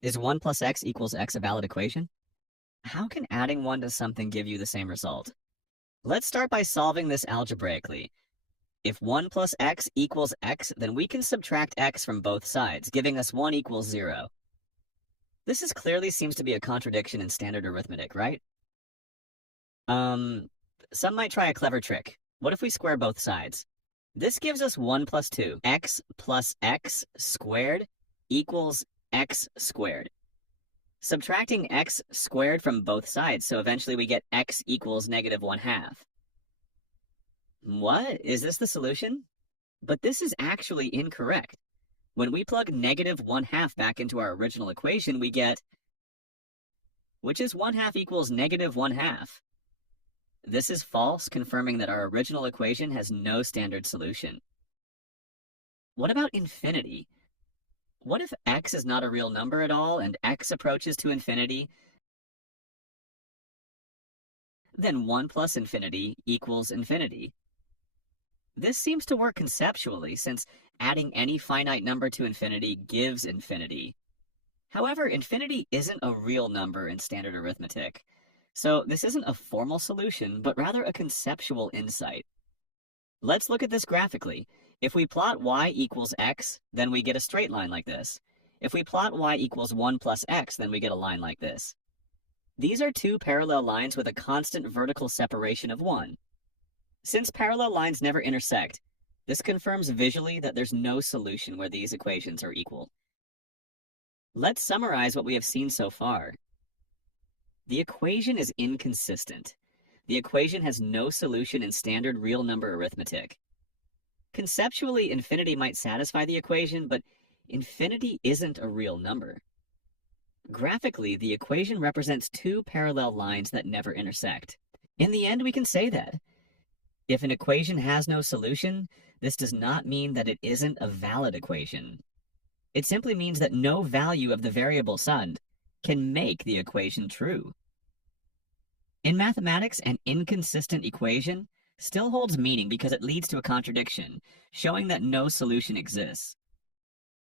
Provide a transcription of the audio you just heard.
Is 1 plus x equals x a valid equation? How can adding 1 to something give you the same result? Let's start by solving this algebraically. If 1 plus x equals x, then we can subtract x from both sides, giving us 1 equals 0. This clearly seems to be a contradiction in standard arithmetic, right? Some might try a clever trick. What if we square both sides? This gives us 1 plus 2. X plus x squared equals x squared. Subtracting x squared from both sides, so eventually we get x equals negative 1/2. What? Is this the solution? But this is actually incorrect. When we plug negative 1/2 back into our original equation, we get, which is 1/2 equals negative 1/2. This is false, confirming that our original equation has no standard solution. What about infinity? What if x is not a real number at all and x approaches to infinity? Then 1 plus infinity equals infinity. This seems to work conceptually, since adding any finite number to infinity gives infinity. However, infinity isn't a real number in standard arithmetic. So this isn't a formal solution, but rather a conceptual insight. Let's look at this graphically. If we plot y equals x, then we get a straight line like this. If we plot y equals 1 plus x, then we get a line like this. These are two parallel lines with a constant vertical separation of 1. Since parallel lines never intersect, this confirms visually that there's no solution where these equations are equal. Let's summarize what we have seen so far. The equation is inconsistent. The equation has no solution in standard real number arithmetic. Conceptually, infinity might satisfy the equation, but infinity isn't a real number. Graphically, the equation represents two parallel lines that never intersect. In the end, we can say that if an equation has no solution, this does not mean that it isn't a valid equation. It simply means that no value of the variable sund can make the equation true. In mathematics, an inconsistent equation still holds meaning because it leads to a contradiction, showing that no solution exists.